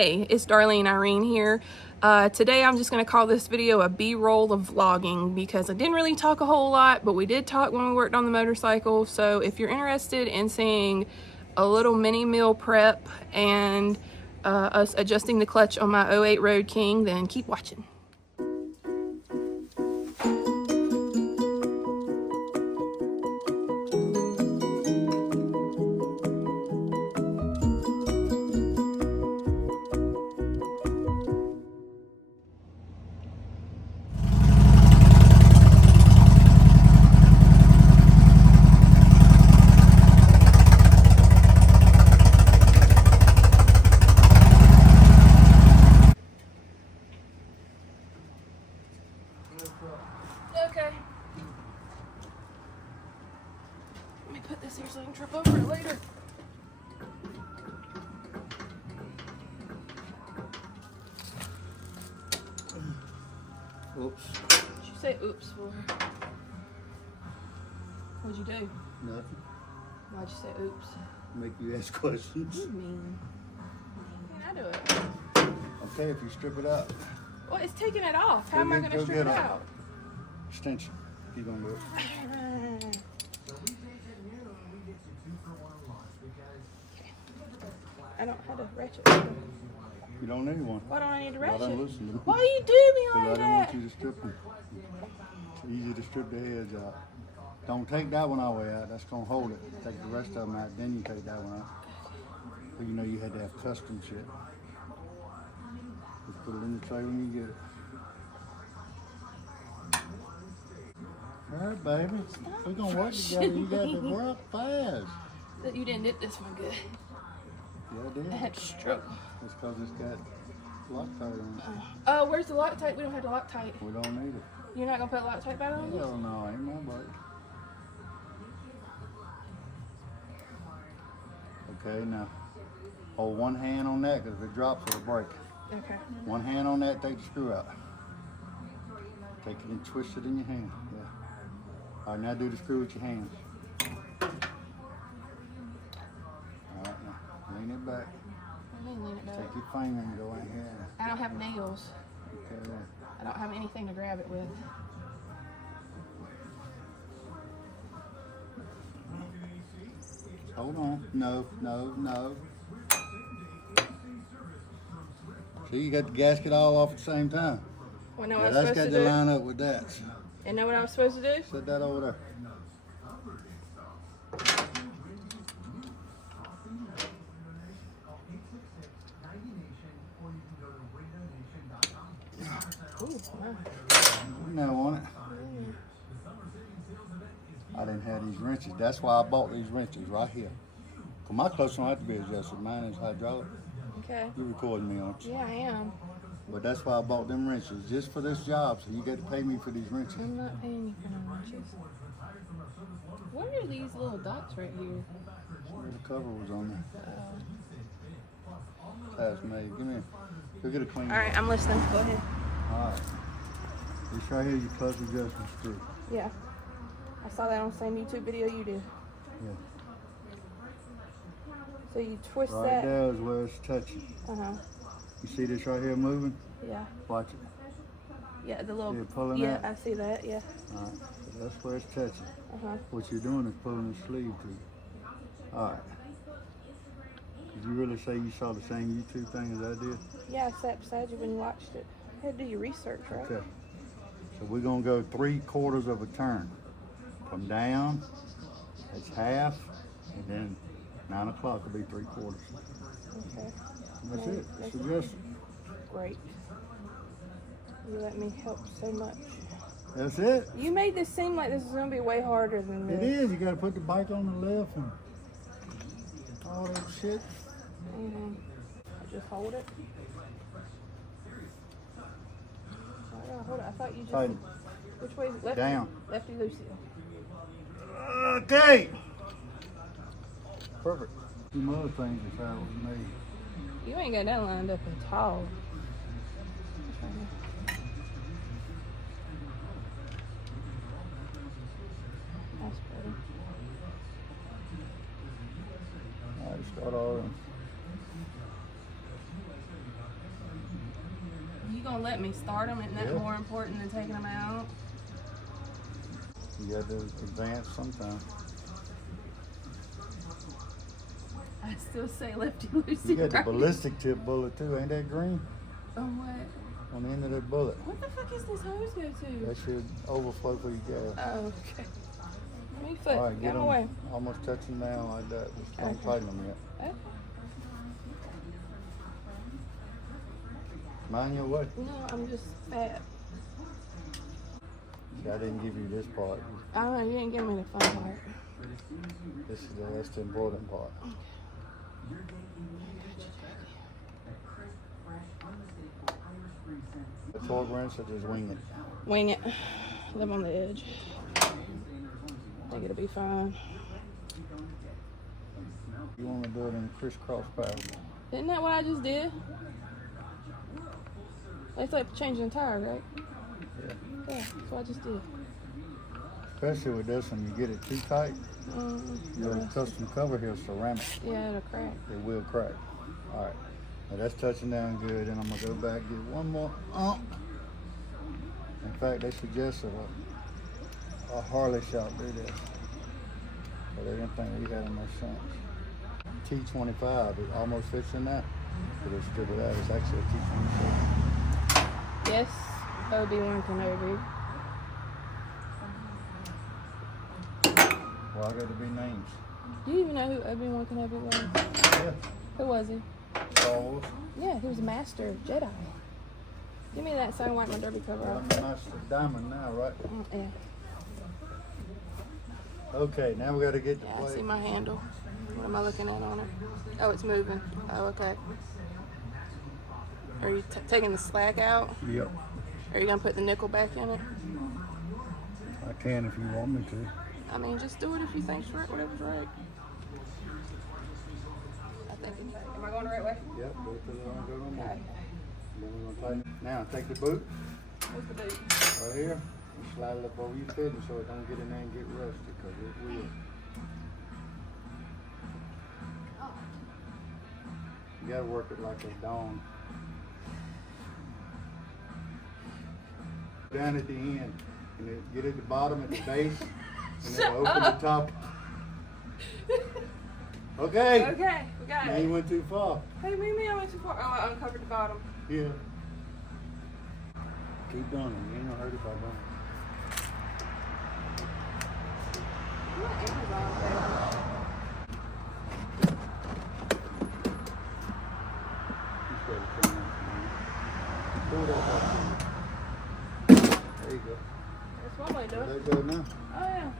Hey, it's Darlene Irene here. Today I'm just going to call this video a B-roll of vlogging because I didn't really talk a whole lot, but we did talk when we worked on the motorcycle. So if you're interested in seeing a little mini meal prep and us adjusting the clutch on my 08 Road King, then keep watching. Okay. Let me put this here so I can trip over it later. Oops. What'd you say oops for? What'd you do? Nothing. Why'd you say oops? Make you ask questions. You mean. I do it. Okay, if you strip it out. Well, it's taking it off. How am I going to strip it out? Extension. You're going to do it. I don't have a ratchet. You don't need one. Why don't I need a I ratchet? don't listen to them. Why you do me Because like I don't want that? you to strip them. It's easy to strip the heads out. Don't take that one all the way out. That's going to hold it. Take the rest of them out. Then you take that one out. But you know you had to have custom shit. Just put it in the tray when you get it. All right, baby. We're going to work together. You got to work fast. You didn't dip this one good. Yeah, I did. I had to struggle. It's because it's got Loctite on it. Oh, where's the Loctite? We don't have the Loctite. We don't need it. You're not going to put Loctite back on? Hell no, ain't my bike. Okay, now hold one hand on that because if it drops, it'll break. Okay. One hand on that, take the screw out. Take it and twist it in your hand. Yeah. All right, now do the screw with your hands. All right, now lean it back. I mean, lean it back. Take your finger and go in here. I don't have nails. Okay, then. I don't have anything to grab it with. Hold on. No, no, no. See, you got the gasket all off at the same time. Well, know Yeah, what that's I'm got supposed to to do? line up with that. So And know what I was supposed to do? set that over there. Ooh, wow. Now on it. I didn't have these wrenches. That's why I bought these wrenches right here. 'Cause my clutch don't have to be adjusted. Mine is hydraulic. Okay. You recording me, aren't you? Yeah, I am. But that's why I bought them wrenches, just for this job. So you got to pay me for these wrenches. I'm not paying you for no wrenches. What are these little dots right here? Where the cover was on there. That's made. Give me a, go get a clean. All right, I'm listening. Go ahead. All right. This right here, your clutch adjustment screw. Yeah. I saw that on the same YouTube video you did. Yeah. So you twist Right that. there is where it's touching. Uh-huh. You see this right here moving? Yeah. Watch it. Yeah, the little. Yeah, pulling yeah, that. I see that. Yeah. All right. So that's where it's touching. Uh-huh. What you're doing is pulling the sleeve to you. All right. Did you really say you saw the same YouTube thing as I did? Yeah, I sat beside you when you watched it. You had to do your research, right? Okay. So we're gonna go 3/4 of a turn. Come down, that's half, and then 9 o'clock will be 3/4. Okay. That's Yeah, it. It's that's adjusted. great. You let me help so much. That's it. You made this seem like this is going to be way harder than It this. is. You gotta put the bike on the left and all that shit. Just hold it. Oh, yeah, hold it. I thought you just. Tighten. Which way is it? Lefty? Down. Lefty loosey. Okay. Perfect. Some other things is how it was made. You ain't got that lined up at all. That's better. All right, start all over. gonna let me start them? Isn't that Yeah. more important than taking them out? You got to advance sometime. I still say lefty loosey. You got the right. ballistic tip bullet too, ain't that green? On what? On the end of that bullet. What the fuck is this hose go to? That should overflow for your gas. Oh, okay. Give me your foot. All right, Get get out of my way. them almost touching down like that. Just don't Okay. tighten them yet. Okay. Mind your way. No, I'm just fat. See, I didn't give you this part. I don't know, you didn't give me the fun part. That's the important part. The torque wrench or just wing it? Wing it. Live on the edge. Think it'll be fine. You want to do it in crisscross pattern. Isn't that what I just did? It's like changing a tire, right? Yeah. Yeah, that's what I just did. Especially with this one, you get it too tight. Your Yeah, custom cover here is ceramic. it'll crack. It will crack. All right. Now that's touching down good, and I'm gonna go back get one more. In fact, they suggested a Harley shop do this, but they didn't think we had enough sense. T25, it almost fits in that. But it's good with that. It's actually a T26. Yes, Obi-Wan Kenobi. Well, I got to be names. Do you even know who Obi-Wan Kenobi was? Yeah. Who was he? Star Wars. Yeah, he was a master Jedi. Give me that so I can wipe my derby cover I'm off. the master diamond now, right? Yeah, Okay, now we got to get the yeah, I see plate. my handle. What am I looking at on it? Oh, it's moving. Oh, okay. Are you taking the slack out? Yep. Are you going to put the nickel back in it? I can if you want me to. I mean, just do it if you think's right, whatever's right. I think it's right. Am I going the right way? Yep, go to the one, go to the Okay. one. Then we're gonna tighten it. Now take the boot What's the boot? right here and slide it up over your fitting so it don't get in there and get rusty, because it will. You gotta work it like a dong. Down at the end, and then get at the bottom at the base, and then open the top. Okay. Okay, we got Now it. you went too far. Hey, maybe I went too far. Oh, I uncovered the bottom. Yeah. Keep doing it. You ain't gonna hurt if I don't. I'm not Amazon, Just gotta turn that around. Pull that up. There you go. That's one way to do There it. you go now. Oh, yeah.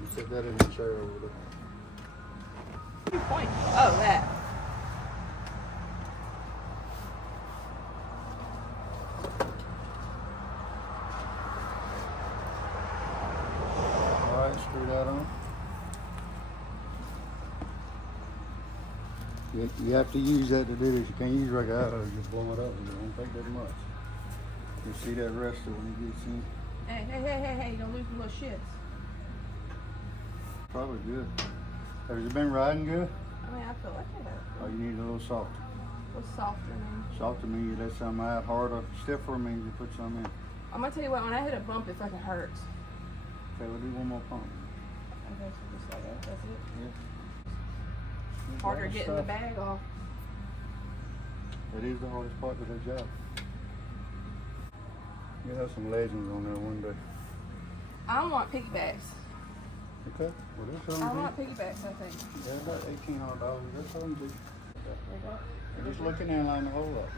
You set that in the chair over there. Good point. Oh, that. All right, screw that on. You have to use that to do this. You can't use regular hose. You blow it up. It won't take that much. You see that rester when it gets in? Hey, don't lose the little shits. Probably good. Have you been riding good? I mean, I feel like it has. Or you need a little softer? What's softer than? Softer means you let some out. Harder, stiffer means you put some in. I'm gonna tell you what, when I hit a bump, it fucking hurts. Okay, we'll do one more pump. Okay, so just like that, that's it. Yeah. Harder getting the bag off. It is the hardest part of the job. You'll have some legends on there one day. I want piggybacks. Okay, well that's I all want I'm piggybacks, I think. Yeah, about $1,800. That's all I'm doing. There you go. I'm just looking at line the hole up.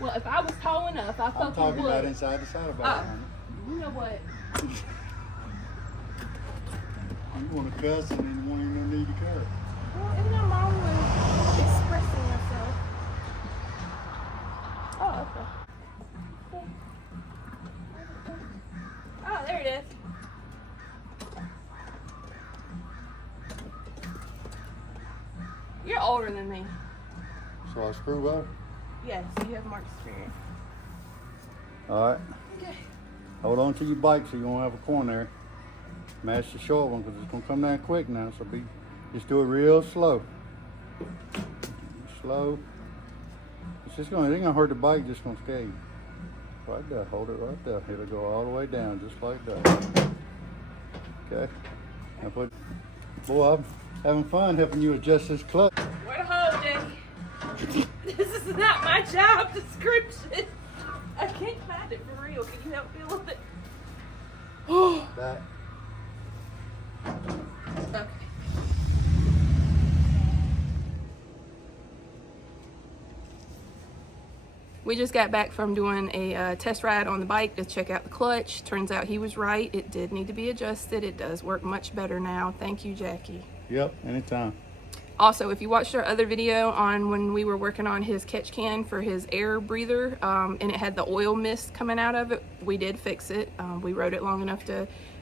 Well, if I was tall enough, I I'm fucking talking would. about inside the saddlebag. honey. You know what? You want to cuss and then you want no need to cuss. Well, isn't there wrong with expressing yourself? Oh, okay. Oh, there it is. You're older than me. So I screw up. Yes, you have more experience. All right. Okay. Hold on to your bike so you won't have a corner there. Match the short one because it's going to come down quick now. So just do it real slow. Slow. It's just gonna, it ain't gonna hurt the bike, just gonna skate. Right there, hold it right there. It'll go all the way down, just like that. Okay. Now put, boy, I'm having fun helping you adjust this clutch. Where to hold, Jackie? This is not my job description. I can't find it for real. Can you help me a little bit? Oh. Back. Okay. We just got back from doing a test ride on the bike to check out the clutch. Turns out he was right. It did need to be adjusted. It does work much better now. Thank you, Jackie. Yep, anytime. Also, if you watched our other video on when we were working on his catch can for his air breather, and it had the oil mist coming out of it, we did fix it. We rode it long enough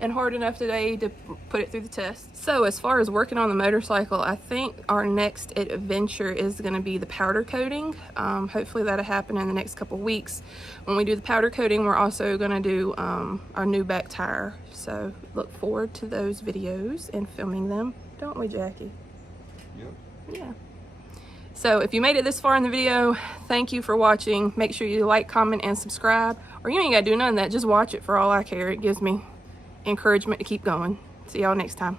and hard enough today to put it through the test. So as far as working on the motorcycle, I think our next adventure is going to be the powder coating. Hopefully that'll happen in the next couple weeks. When we do the powder coating, we're also going to do our new back tire. So look forward to those videos and filming them, don't we, Jackie? Yep. Yeah. So if you made it this far in the video, thank you for watching. Make sure you like, comment, and subscribe. Or you ain't got to do none of that. Just watch it for all I care. It gives me encouragement to keep going. See y'all next time.